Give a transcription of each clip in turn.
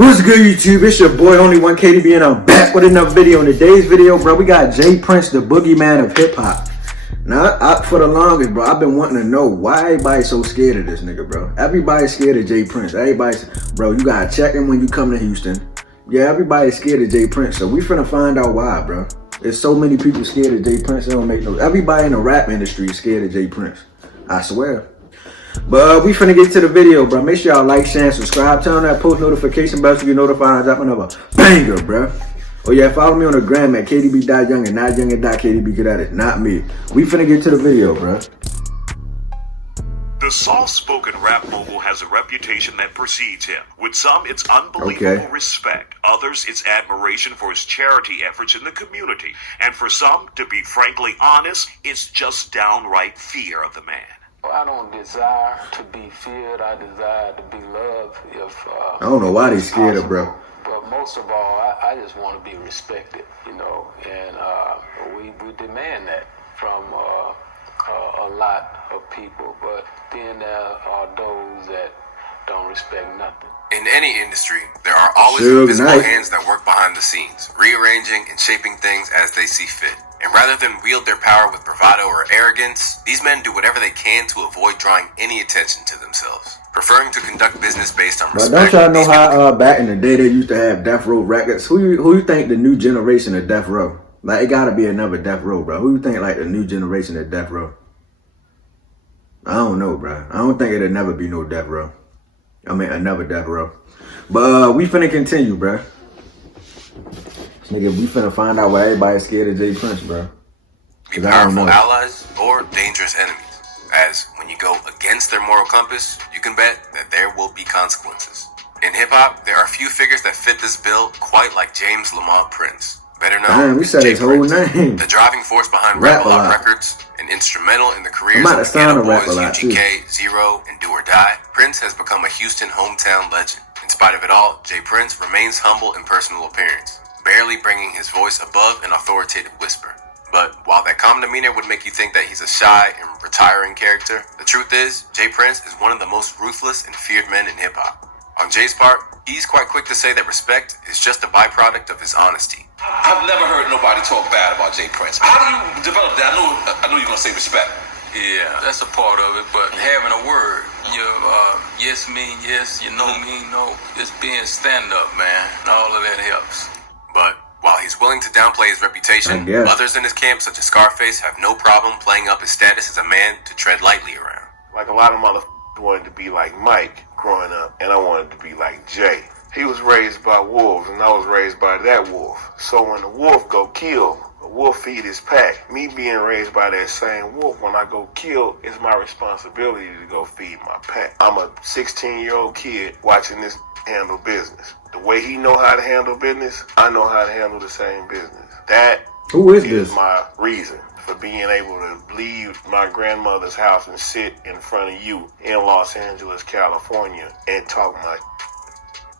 What's good, YouTube? It's your boy Only One KDB, and I'm back with another video. In today's video, bro, we got J Prince, the boogeyman of hip hop. Now, for the longest, bro, I've been wanting to know why everybody's so scared of this nigga, bro. Everybody's scared of J Prince. Bro, you gotta check him when you come to Houston. Yeah, everybody's scared of J Prince, so we finna find out why, bro. There's so many people scared of J Prince, it don't make no. Everybody in the rap industry is scared of J Prince. I swear. But we finna get to the video, bro. Make sure y'all like, share, and subscribe. Turn on that post notification bell so you get notified when I drop another banger, bro. Oh yeah, follow me on the gram at KDB.Young and not Young.KDB, because that is not me. We finna get to the video, bro. The soft-spoken rap mogul has a reputation that precedes him. With some, it's unbelievable respect. Others, it's admiration for his charity efforts in the community. And for some, to be frankly honest, it's just downright fear of the man. I don't desire to be feared. I desire to be loved. I don't know why they scared of, bro. But most of all, I just want to be respected, you know, and we demand that from a lot of people. But then there are those that don't respect nothing. In any industry, there are always invisible hands that work behind the scenes, rearranging and shaping things as they see fit. And rather than wield their power with bravado or arrogance, these men do whatever they can to avoid drawing any attention to themselves, preferring to conduct business based on respect. But don't y'all know how back in the day they used to have Death Row records? Who you think the new generation of Death Row? Like, it gotta be another Death Row, bro. Who you think like the new generation of Death Row? I don't know, bro. I don't think it'll never be no Death Row. I mean, another Death Row. But we finna continue, bro. Nigga, we finna find out why everybody's scared of J Prince, bro. Be powerful allies or dangerous enemies. As when you go against their moral compass, you can bet that there will be consequences. In hip-hop, there are few figures that fit this bill quite like James Lamont Prince. Better known we said his whole name. The driving force behind Rap-A-Lot Records, and instrumental in the careers of Ghetto Boys, UGK, Zero, and Do or Die, Prince has become a Houston hometown legend. In spite of it all, J Prince remains humble in personal appearance, barely bringing his voice above an authoritative whisper. But while that calm demeanor would make you think that he's a shy and retiring character, the truth is, J Prince is one of the most ruthless and feared men in hip-hop. On Jay's part, he's quite quick to say that respect is just a byproduct of his honesty. I've never heard nobody talk bad about J Prince. How do you develop that? I know you're gonna say respect. Yeah, that's a part of it, but having a word, yes mean yes, no mean no, just being stand-up, man, all of that helps. But while he's willing to downplay his reputation, others in his camp, such as Scarface, have no problem playing up his status as a man to tread lightly around. Like a lot of motherfuckers wanted to be like Mike growing up, and I wanted to be like Jay. He was raised by wolves, and I was raised by that wolf. So when the wolf go kill, the wolf feed his pack. Me being raised by that same wolf, when I go kill, it's my responsibility to go feed my pack. I'm a 16-year-old kid watching this handle business. The way he know how to handle business, I know how to handle the same business. That is my reason for being able to leave my grandmother's house and sit in front of you in Los Angeles, California, and talk my.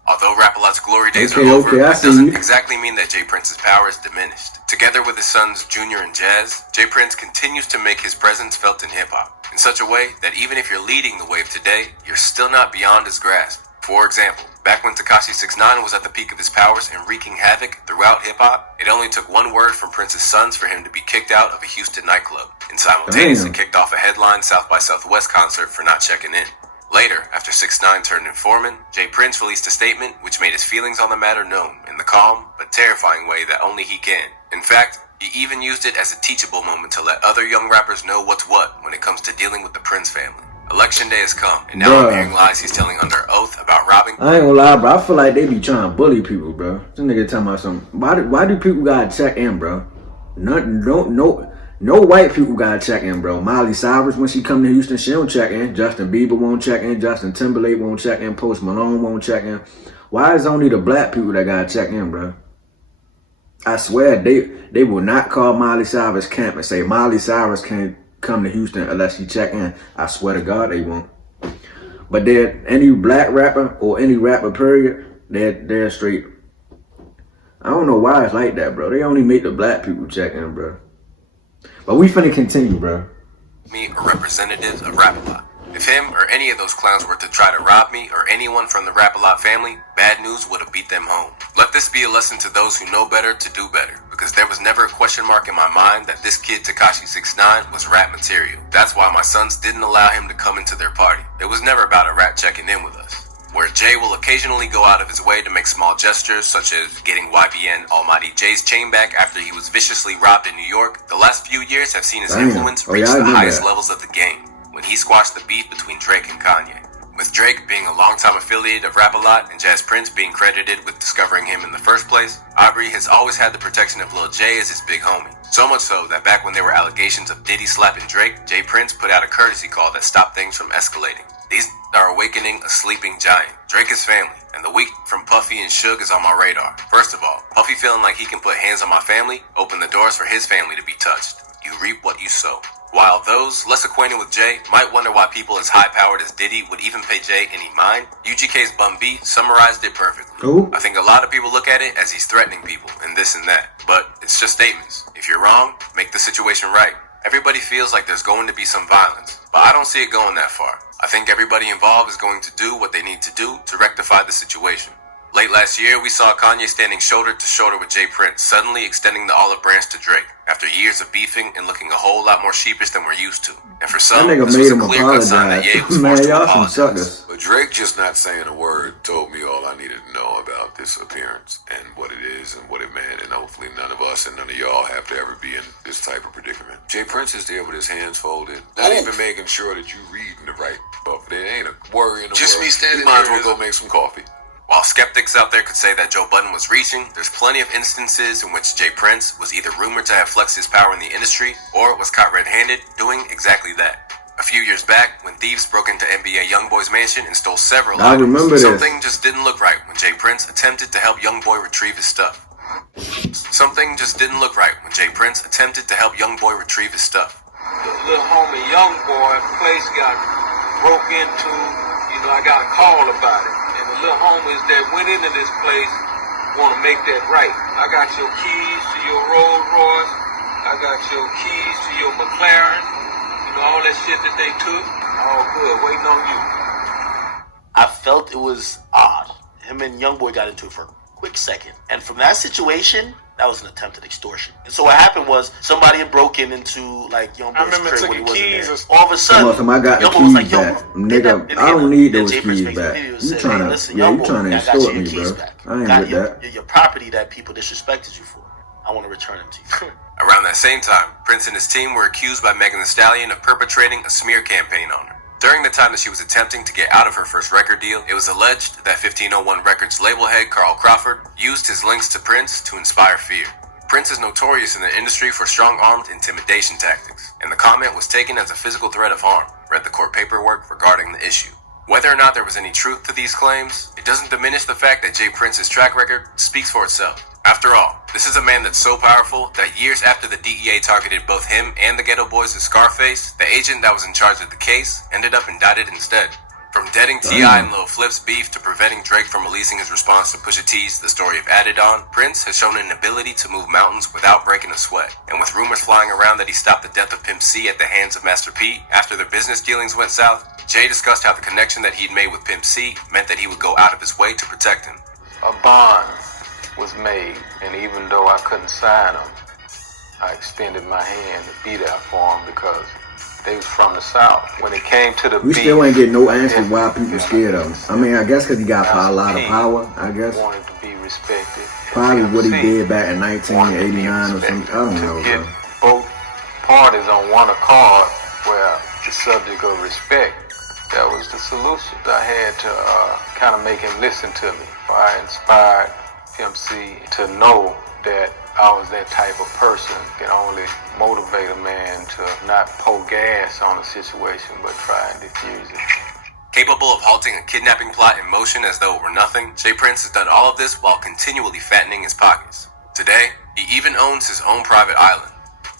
Although Rap-A-Lot's glory days are over, it doesn't exactly mean that J Prince's power is diminished. Together with his sons Junior and Jazz, J Prince continues to make his presence felt in hip-hop in such a way that even if you're leading the wave today, you're still not beyond his grasp. For example, back when Tekashi 6ix9ine was at the peak of his powers and wreaking havoc throughout hip-hop, it only took one word from Prince's sons for him to be kicked out of a Houston nightclub and simultaneously kicked off a headline South by Southwest concert for not checking in. Later, after 6ix9ine turned informant, J Prince released a statement which made his feelings on the matter known in the calm but terrifying way that only he can. In fact, he even used it as a teachable moment to let other young rappers know what's what when it comes to dealing with the Prince family. Election day has come, and now I'm hearing lies he's telling under oath about robbing. I ain't gonna lie, bro. I feel like they be trying to bully people, bro. This nigga talking about something. Why do people gotta check in, bro? No white people gotta check in, bro. Miley Cyrus, when she come to Houston, she don't check in. Justin Bieber won't check in. Justin Timberlake won't check in. Post Malone won't check in. Why is it only the black people that gotta check in, bro? I swear they will not call Miley Cyrus camp and say Miley Cyrus can't come to Houston unless she check in. I swear to God they won't. But any black rapper or any rapper period, they're straight. I don't know why it's like that, bro. They only make the black people check in, bro. But we finna continue, bro. Me, a representative of Rap-A-Lot. If him or any of those clowns were to try to rob me or anyone from the Rap-A-Lot family, bad news would have beat them home. Let this be a lesson to those who know better to do better, because there was never a question mark in my mind that this kid Tekashi 6ix9ine was rap material. That's why my sons didn't allow him to come into their party. It was never about a rat checking in with us. Where Jay will occasionally go out of his way to make small gestures, such as getting YBN Almighty Jay's chain back after he was viciously robbed in New York, the last few years have seen his influence reach the highest levels of the game, when he squashed the beef between Drake and Kanye. With Drake being a longtime affiliate of Rap-A-Lot and Jazz Prince being credited with discovering him in the first place, Aubrey has always had the protection of Lil J as his big homie. So much so that back when there were allegations of Diddy slapping Drake, Jay Prince put out a courtesy call that stopped things from escalating. These are awakening a sleeping giant. Drake is family, and the week from Puffy and Suge is on my radar. First of all, Puffy feeling like he can put hands on my family, open the doors for his family to be touched. You reap what you sow. While those less acquainted with Jay might wonder why people as high-powered as Diddy would even pay Jay any mind, UGK's Bun B summarized it perfectly. Ooh. I think a lot of people look at it as he's threatening people and this and that, but it's just statements. If you're wrong, make the situation right. Everybody feels like there's going to be some violence, but I don't see it going that far. I think everybody involved is going to do what they need to do to rectify the situation. Late last year, we saw Kanye standing shoulder to shoulder with Jay Prince, suddenly extending the olive branch to Drake, after years of beefing and looking a whole lot more sheepish than we're used to. And for some, that nigga this made was him a clear-cut sign that Ye was apologize. Man, forced to y'all some apologize. suckers. But Drake just not saying a word told me all I needed to know about this appearance and what it is and what it meant, and hopefully none of us and none of y'all have to ever be in this type of predicament. Jay Prince is there with his hands folded, not even making sure that you reading the right stuff. There ain't a worry in the Just world. me standing You might as there well go make some coffee. While skeptics out there could say that Joe Budden was reaching, there's plenty of instances in which Jay Prince was either rumored to have flexed his power in the industry or was caught red-handed doing exactly that. A few years back, when thieves broke into NBA Youngboy's mansion and stole several I items, remember this. something just didn't look right when Jay Prince attempted to help Youngboy retrieve his stuff. Something just didn't look right when Jay Prince attempted to help Youngboy retrieve his stuff. The little homie Youngboy place got broke into, I got a call about it. And the little homies that went into this place want to make that right. I got your keys to your Rolls Royce. I got your keys to your McLaren. All that shit that they took. All good, waiting on you. I felt it was odd. Him and Youngboy got into it for a quick second. And from that situation, that was an attempted extortion. And so what happened was somebody had broken into Youngboy's crib when he wasn't there. All of a sudden, I got the Youngboy was like, keys "Yo, back. Nigga, I don't need those keys back. You trying to extort me, bro. I ain't with that. Your property that people disrespected you for. I want to return them to you." Around that same time, Prince and his team were accused by Megan Thee Stallion of perpetrating a smear campaign on her. During the time that she was attempting to get out of her first record deal, it was alleged that 1501 Records label head Carl Crawford used his links to Prince to inspire fear. Prince is notorious in the industry for strong-armed intimidation tactics, and the comment was taken as a physical threat of harm, read the court paperwork regarding the issue. Whether or not there was any truth to these claims, it doesn't diminish the fact that Jay Prince's track record speaks for itself. After all, this is a man that's so powerful that years after the DEA targeted both him and the Ghetto Boys as Scarface, the agent that was in charge of the case ended up indicted instead. From deading T.I. and Lil Flip's beef to preventing Drake from releasing his response to Pusha T's The Story of Adidon, Prince has shown an ability to move mountains without breaking a sweat. And with rumors flying around that he stopped the death of Pimp C at the hands of Master P after their business dealings went south, Jay discussed how the connection that he'd made with Pimp C meant that he would go out of his way to protect him. A bond was made, and even though I couldn't sign them, I extended my hand to be there for them because they was from the South. When it came to the We beef, still ain't get no answer why people scared of him. I mean, I guess because he got a lot of power, I guess. wanted to be respected. Probably what he MC did back in wanted to be 1989 or something. I don't respected. know, To get bro. both parties on one accord where the subject of respect, that was the solution. I had to kind of make him listen to me. I inspired MC to know that I was that type of person that can only motivate a man to not pour gas on a situation but try and diffuse it. Capable of halting a kidnapping plot in motion as though it were nothing, Jay Prince has done all of this while continually fattening his pockets. Today, he even owns his own private island.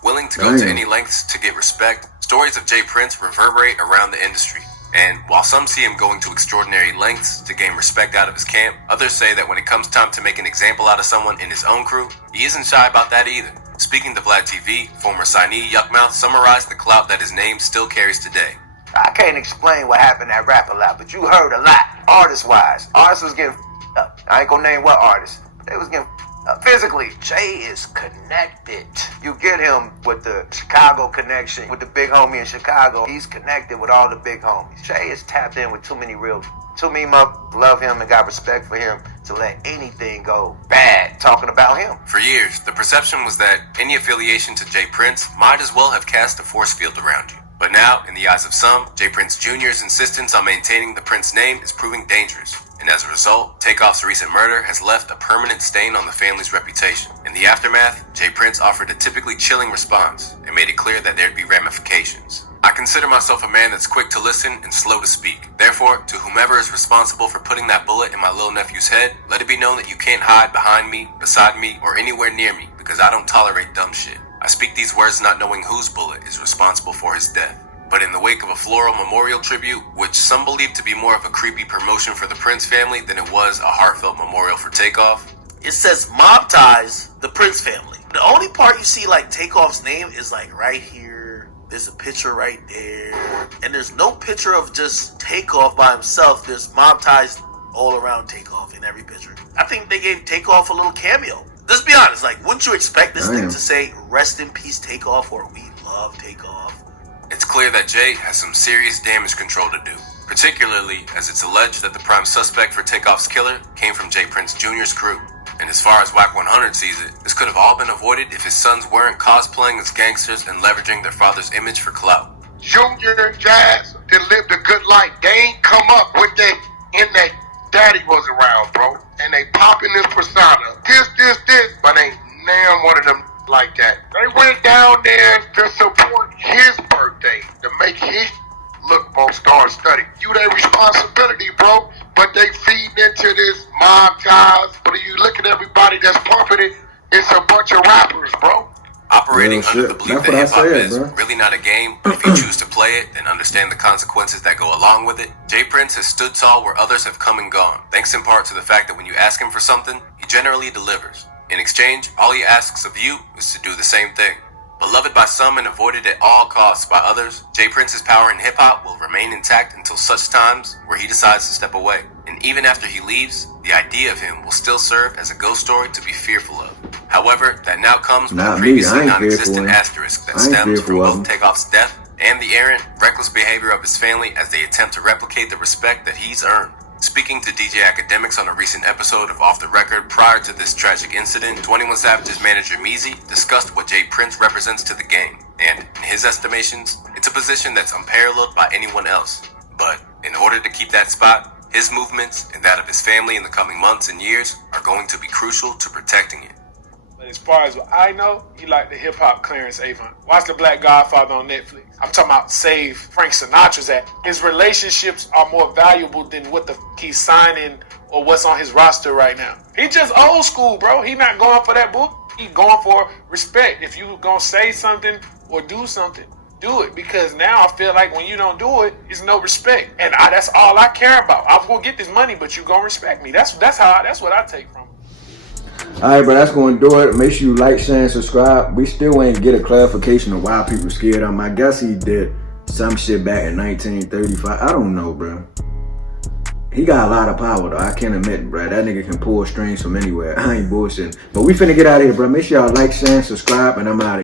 Willing to go to any lengths to get respect, stories of Jay Prince reverberate around the industry. And while some see him going to extraordinary lengths to gain respect out of his camp, others say that when it comes time to make an example out of someone in his own crew, he isn't shy about that either. Speaking to Vlad TV, former signee Yuckmouth summarized the clout that his name still carries today. I can't explain what happened at Rap a Lot, but you heard a lot, artist-wise. Artists was getting up. I ain't gonna name what artists. They was getting up. Physically, Jay is connected. You get him with the Chicago connection, with the big homie in Chicago. He's connected with all the big homies. Jay is tapped in with too many motherfuckers love him and got respect for him to let anything go bad talking about him. For years, the perception was that any affiliation to Jay Prince might as well have cast a force field around you. But now, in the eyes of some, Jay Prince Jr.'s insistence on maintaining the Prince name is proving dangerous. And as a result, Takeoff's recent murder has left a permanent stain on the family's reputation. In the aftermath, Jay Prince offered a typically chilling response and made it clear that there'd be ramifications. I consider myself a man that's quick to listen and slow to speak. Therefore, to whomever is responsible for putting that bullet in my little nephew's head, let it be known that you can't hide behind me, beside me, or anywhere near me, because I don't tolerate dumb shit. I speak these words not knowing whose bullet is responsible for his death. But in the wake of a floral memorial tribute, which some believe to be more of a creepy promotion for the Prince family than it was a heartfelt memorial for Takeoff, it says Mob Ties, the Prince family. The only part you see like Takeoff's name is like right here. There's a picture right there. And there's no picture of just Takeoff by himself. There's Mob Ties all around Takeoff in every picture. I think they gave Takeoff a little cameo. Let's be honest, like, wouldn't you expect this thing to say, rest in peace Takeoff, or we love Takeoff? It's clear that Jay has some serious damage control to do, particularly as it's alleged that the prime suspect for Takeoff's killer came from Jay Prince Jr.'s crew. And as far as Wack 100 sees it, this could have all been avoided if his sons weren't cosplaying as gangsters and leveraging their father's image for clout. Junior and Jazz, they lived a good life. They ain't come up with that in that daddy was around, bro. And they popping this persona. This, but ain't damn one of them like that. They went down there to support his birthday, to make his look more star-studded. You their responsibility, bro. But they feeding into this Mob Ties. But if you look at everybody that's pumping it, it's a bunch of rappers, bro. Operating under the belief that hip-hop is really not a game, but if you choose to play it and understand the consequences that go along with it, Jay Prince has stood tall where others have come and gone, thanks in part to the fact that when you ask him for something, he generally delivers. In exchange, all he asks of you is to do the same thing. Beloved by some and avoided at all costs by others, Jay Prince's power in hip-hop will remain intact until such times where he decides to step away. And even after he leaves, the idea of him will still serve as a ghost story to be fearful of. However, that now comes with a previously non-existent asterisk that stems from both Takeoff's death and the errant, reckless behavior of his family as they attempt to replicate the respect that he's earned. Speaking to DJ Academics on a recent episode of Off the Record prior to this tragic incident, 21 Savage's manager Meezy discussed what Jay Prince represents to the game, and in his estimations, it's a position that's unparalleled by anyone else. But in order to keep that spot, his movements and that of his family in the coming months and years are going to be crucial to protecting it. As far as what I know, he like the hip-hop Clarence Avant. Watch The Black Godfather on Netflix. I'm talking about save Frank Sinatra's act. His relationships are more valuable than what the he's signing or what's on his roster right now. He just old school, bro. He not going for that book. He going for respect. If you gonna say something or do something, do it. Because now I feel like when you don't do it, it's no respect. And that's all I care about. I'm gonna get this money, but you gonna respect me. That's what I take from it. Alright, bro, that's going to do it. Make sure you like, share, and subscribe. We still ain't get a clarification of why people scared of him. I guess he did some shit back in 1935. I don't know, bro. He got a lot of power, though. I can't admit, bro. That nigga can pull strings from anywhere. I ain't bullshitting. But we finna get out of here, bro. Make sure y'all like, share, and subscribe, and I'm out of here.